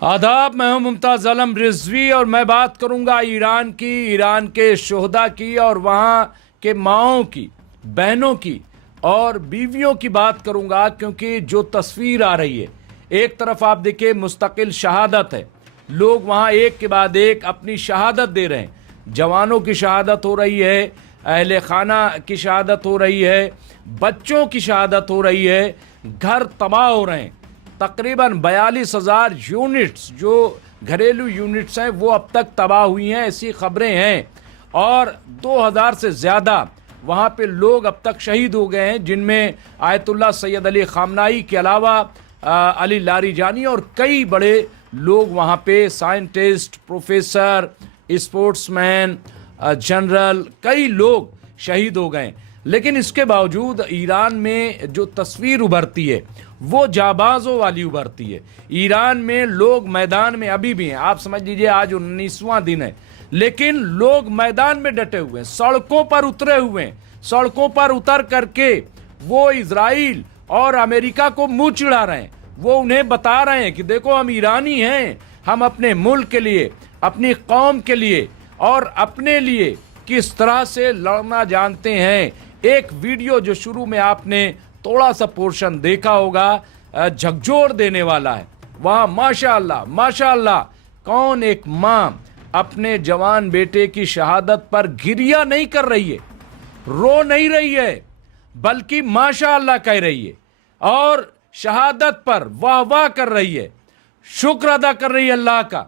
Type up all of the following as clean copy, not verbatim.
आदाब, मैं हूं मुमताज़ आलम रिजवी और मैं बात करूंगा ईरान की, ईरान के शोहदा की और वहाँ के माओं की, बहनों की और बीवियों की बात करूंगा। क्योंकि जो तस्वीर आ रही है, एक तरफ आप देखिए मुस्तकिल शहादत है, लोग वहाँ एक के बाद एक अपनी शहादत दे रहे हैं। जवानों की शहादत हो रही है, अहले खाना की शहादत हो रही है, बच्चों की शहादत हो रही है, घर तबाह हो रहे हैं। तकरीबन 42,000 यूनिट्स जो घरेलू यूनिट्स हैं वो अब तक तबाह हुई हैं, ऐसी खबरें हैं। और 2000 से ज़्यादा वहाँ पे लोग अब तक शहीद हो गए हैं, जिनमें आयतुल्लाह सैयद अली खामनाई के अलावा अली लारीजानी और कई बड़े लोग वहाँ पे, साइंटिस्ट, प्रोफेसर, स्पोर्ट्समैन, जनरल, कई लोग शहीद हो गए। लेकिन इसके बावजूद ईरान में जो तस्वीर उभरती है वो जाबाजों वाली उभरती है। ईरान में लोग मैदान में अभी भी हैं। आप समझ लीजिए आज 19वां दिन है, लेकिन लोग मैदान में डटे हुए हैं, सड़कों पर उतरे हुए हैं। सड़कों पर उतर करके वो इजराइल और अमेरिका को मुंह चिढ़ा रहे हैं। वो उन्हें बता रहे हैं कि देखो हम ईरानी हैं, हम अपने मुल्क के लिए, अपनी कौम के लिए और अपने लिए किस तरह से लड़ना जानते हैं। एक वीडियो जो शुरू में आपने थोड़ा सा पोर्शन देखा होगा, झकझोर देने वाला है। वहाँ माशाअल्लाह माशाअल्लाह, कौन एक माँ अपने जवान बेटे की शहादत पर गिरिया नहीं कर रही है, रो नहीं रही है, बल्कि माशाअल्लाह कह रही है और शहादत पर वाह वाह कर रही है, शुक्र अदा कर रही है अल्लाह का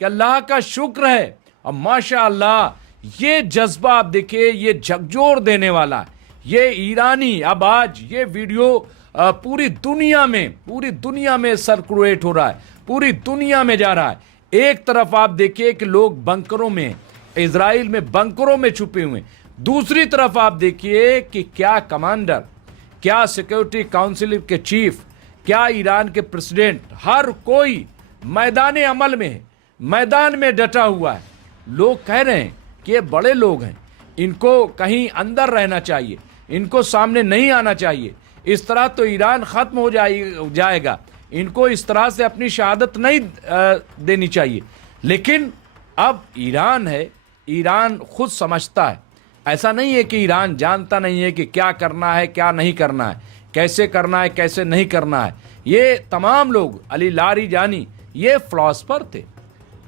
कि अल्लाह का शुक्र है। और माशाअल्लाह ये जज्बा आप देखिए, ये झकझोर देने वाला है। ये ईरानी, अब आज ये वीडियो पूरी दुनिया में सर्कुलेट हो रहा है, पूरी दुनिया में जा रहा है। एक तरफ आप देखिए कि लोग बंकरों में, इजराइल में बंकरों में छुपे हुए हैं। दूसरी तरफ आप देखिए कि क्या कमांडर, क्या सिक्योरिटी काउंसिल के चीफ, क्या ईरान के प्रेसिडेंट, हर कोई मैदान अमल में है, मैदान में डटा हुआ है। लोग कह रहे हैं कि ये बड़े लोग हैं, इनको कहीं अंदर रहना चाहिए, इनको सामने नहीं आना चाहिए। इस तरह तो ईरान ख़त्म हो जाएगा, इनको इस तरह से अपनी शहादत नहीं देनी चाहिए। लेकिन अब ईरान है, ईरान खुद समझता है। ऐसा नहीं है कि ईरान जानता नहीं है कि क्या करना है, क्या नहीं करना है, कैसे करना है, कैसे नहीं करना है। ये तमाम लोग, अली लारीजानी, ये फिलॉसफर थे,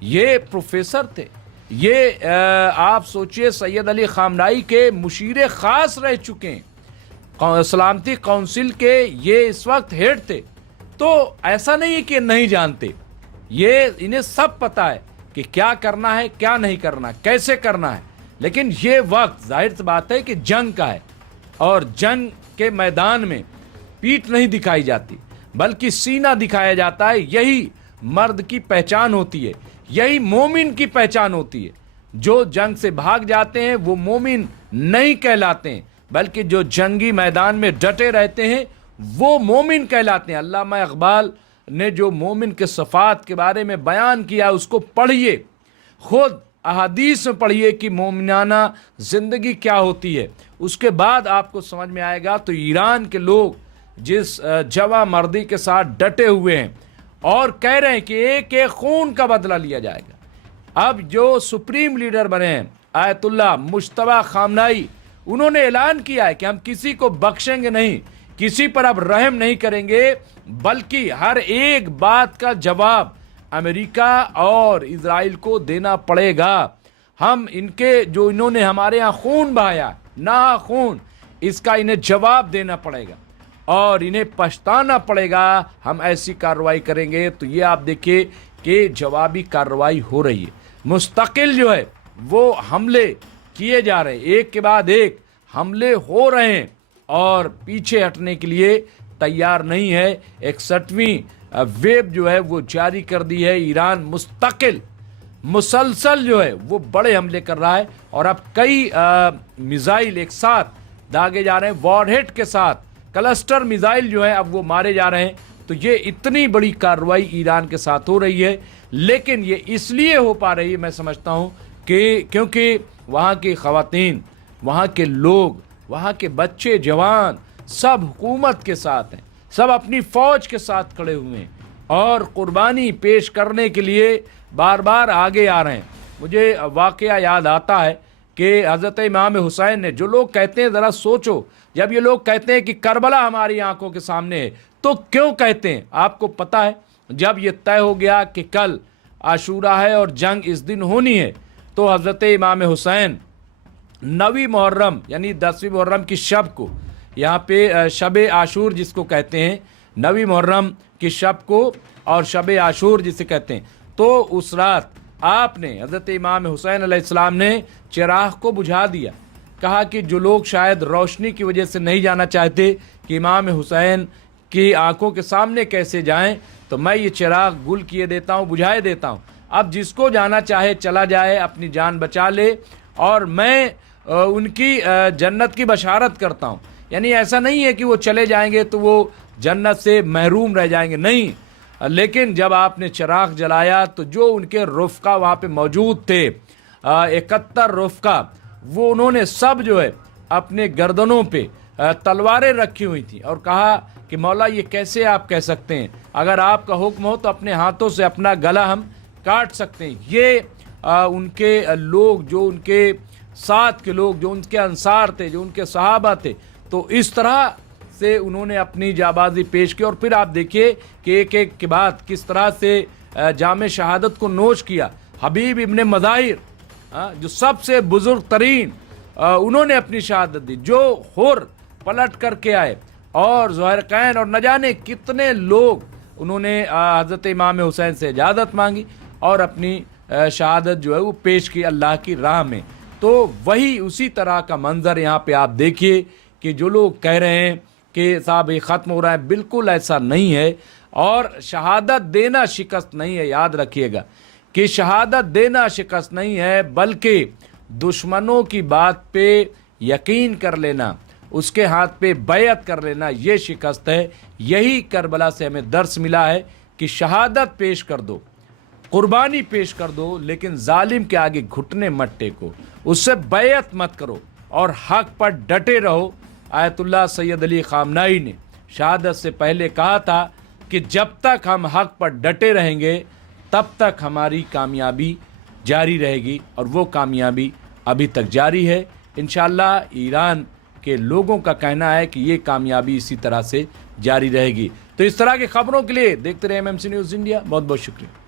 ये प्रोफेसर थे, ये आप सोचिए सैयद अली खामनाई के मुशीर ख़ास रह चुके हैं, सलामती काउंसिल के ये इस वक्त हेड थे। तो ऐसा नहीं है कि नहीं जानते, ये इन्हें सब पता है कि क्या करना है, क्या नहीं करना, कैसे करना है। लेकिन ये वक्त जाहिर सी बात है कि जंग का है, और जंग के मैदान में पीठ नहीं दिखाई जाती बल्कि सीना दिखाया जाता है। यही मर्द की पहचान होती है, यही मोमिन की पहचान होती है। जो जंग से भाग जाते हैं वो मोमिन नहीं कहलाते हैं, बल्कि जो जंगी मैदान में डटे रहते हैं वो मोमिन कहलाते हैं। अल्लामा इकबाल ने जो मोमिन के सफ़ात के बारे में बयान किया उसको पढ़िए, खुद अहादीस में पढ़िए कि मोमिनाना ज़िंदगी क्या होती है, उसके बाद आपको समझ में आएगा। तो ईरान के लोग जिस जवा मर्दी के साथ डटे हुए हैं और कह रहे हैं कि एक एक खून का बदला लिया जाएगा। अब जो सुप्रीम लीडर बने हैं आयतुल्लाह मुज्तबा खामनाई, उन्होंने ऐलान किया है कि हम किसी को बख्शेंगे नहीं, किसी पर अब रहम नहीं करेंगे, बल्कि हर एक बात का जवाब अमेरिका और इजराइल को देना पड़ेगा। हम इनके जो इन्होंने हमारे यहाँ खून बहाया, ना खून, इसका इन्हें जवाब देना पड़ेगा और इन्हें पछताना पड़ेगा। हम ऐसी कार्रवाई करेंगे। तो ये आप देखिए कि जवाबी कार्रवाई हो रही है, मुस्तकिल जो है वो हमले किए जा रहे हैं, एक के बाद एक हमले हो रहे हैं और पीछे हटने के लिए तैयार नहीं है। 61वीं वेव जो है वो जारी कर दी है। ईरान मुस्तकिल मुसलसल जो है वो बड़े हमले कर रहा है और अब कई मिसाइल एक साथ दागे जा रहे हैं, वॉरहेड के साथ क्लस्टर मिसाइल जो है अब वो मारे जा रहे हैं। तो ये इतनी बड़ी कार्रवाई ईरान के साथ हो रही है। लेकिन ये इसलिए हो पा रही है, मैं समझता हूँ कि क्योंकि वहाँ की ख़वातीन, वहाँ के लोग, वहाँ के बच्चे जवान सब हुकूमत के साथ हैं, सब अपनी फ़ौज के साथ खड़े हुए हैं। اور قربانی پیش کرنے کے لیے بار بار آگے آ رہے ہیں. مجھے واقعہ یاد آتا ہے کہ حضرت امام حسین نے, جو لوگ کہتے ہیں ذرا سوچو, جب یہ لوگ کہتے ہیں کہ کربلا ہماری آنکھوں کے سامنے ہے تو کیوں کہتے ہیں؟ آپ کو پتہ ہے جب یہ طے ہو گیا کہ کل عاشورہ ہے اور جنگ اس دن ہونی ہے, تو حضرت امام حسین 9 محرم یعنی 10ویں محرم کی شب کو, یہاں پہ شب عاشور جس کو کہتے ہیں, 9 محرم کی شب کو اور شب عاشور جسے کہتے ہیں, تو اس رات آپ نے, حضرت امام حسین علیہ السلام نے چراغ کو بجھا دیا. کہا کہ جو لوگ شاید روشنی کی وجہ سے نہیں جانا چاہتے کہ امام حسین کی آنکھوں کے سامنے کیسے جائیں, تو میں یہ چراغ گل کیے دیتا ہوں, بجھائے دیتا ہوں. اب جس کو جانا چاہے چلا جائے, اپنی جان بچا لے, اور میں ان کی جنت کی بشارت کرتا ہوں. یعنی ایسا نہیں ہے کہ وہ چلے جائیں گے تو وہ جنت سے محروم رہ جائیں گے, نہیں. لیکن جب آپ نے چراغ جلایا تو جو ان کے رفقا وہاں پہ موجود تھے, 71 رفقا, وہ انہوں نے سب جو ہے اپنے گردنوں پہ تلواریں رکھی ہوئی تھیں اور کہا کہ مولا یہ کیسے آپ کہہ سکتے ہیں, اگر آپ کا حکم ہو تو اپنے ہاتھوں سے اپنا گلا ہم کاٹ سکتے ہیں. یہ ان کے لوگ, جو ان کے ساتھ کے لوگ, جو ان کے انصار تھے, جو ان کے صحابہ تھے, تو اس طرح سے انہوں نے اپنی جانبازی پیش کی. اور پھر آپ دیکھیے کہ ایک ایک کے بعد کس طرح سے جام شہادت کو نوش کیا. حبیب ابن مظاہر, جو سب سے بزرگ ترین, انہوں نے اپنی شہادت دی. جو حر پلٹ کر کے آئے, اور زہرقین اور نہ جانے کتنے لوگ, انہوں نے حضرت امام حسین سے اجازت مانگی اور اپنی شہادت جو ہے وہ پیش کی اللہ کی راہ میں. تو وہی اسی طرح کا منظر یہاں پہ آپ دیکھیے کہ جو لوگ کہہ رہے ہیں کہ صاحب یہ ختم ہو رہا ہے, بالکل ایسا نہیں ہے. اور شہادت دینا شکست نہیں ہے, یاد رکھیے گا کہ شہادت دینا شکست نہیں ہے, بلکہ دشمنوں کی بات پہ یقین کر لینا, اس کے ہاتھ پہ بیعت کر لینا, یہ شکست ہے. یہی کربلا سے ہمیں درس ملا ہے کہ شہادت پیش کر دو, قربانی پیش کر دو, لیکن ظالم کے آگے گھٹنے مت ٹیکو, اس سے بیعت مت کرو, اور حق پر ڈٹے رہو. آیت اللہ سید علی خامنائی نے شہادت سے پہلے کہا تھا کہ جب تک ہم حق پر ڈٹے رہیں گے تب تک ہماری کامیابی جاری رہے گی, اور وہ کامیابی ابھی تک جاری ہے. انشاءاللہ ایران کے لوگوں کا کہنا ہے کہ یہ کامیابی اسی طرح سے جاری رہے گی. تو اس طرح کی خبروں کے لیے دیکھتے رہیں MMC نیوز انڈیا. بہت بہت شکریہ.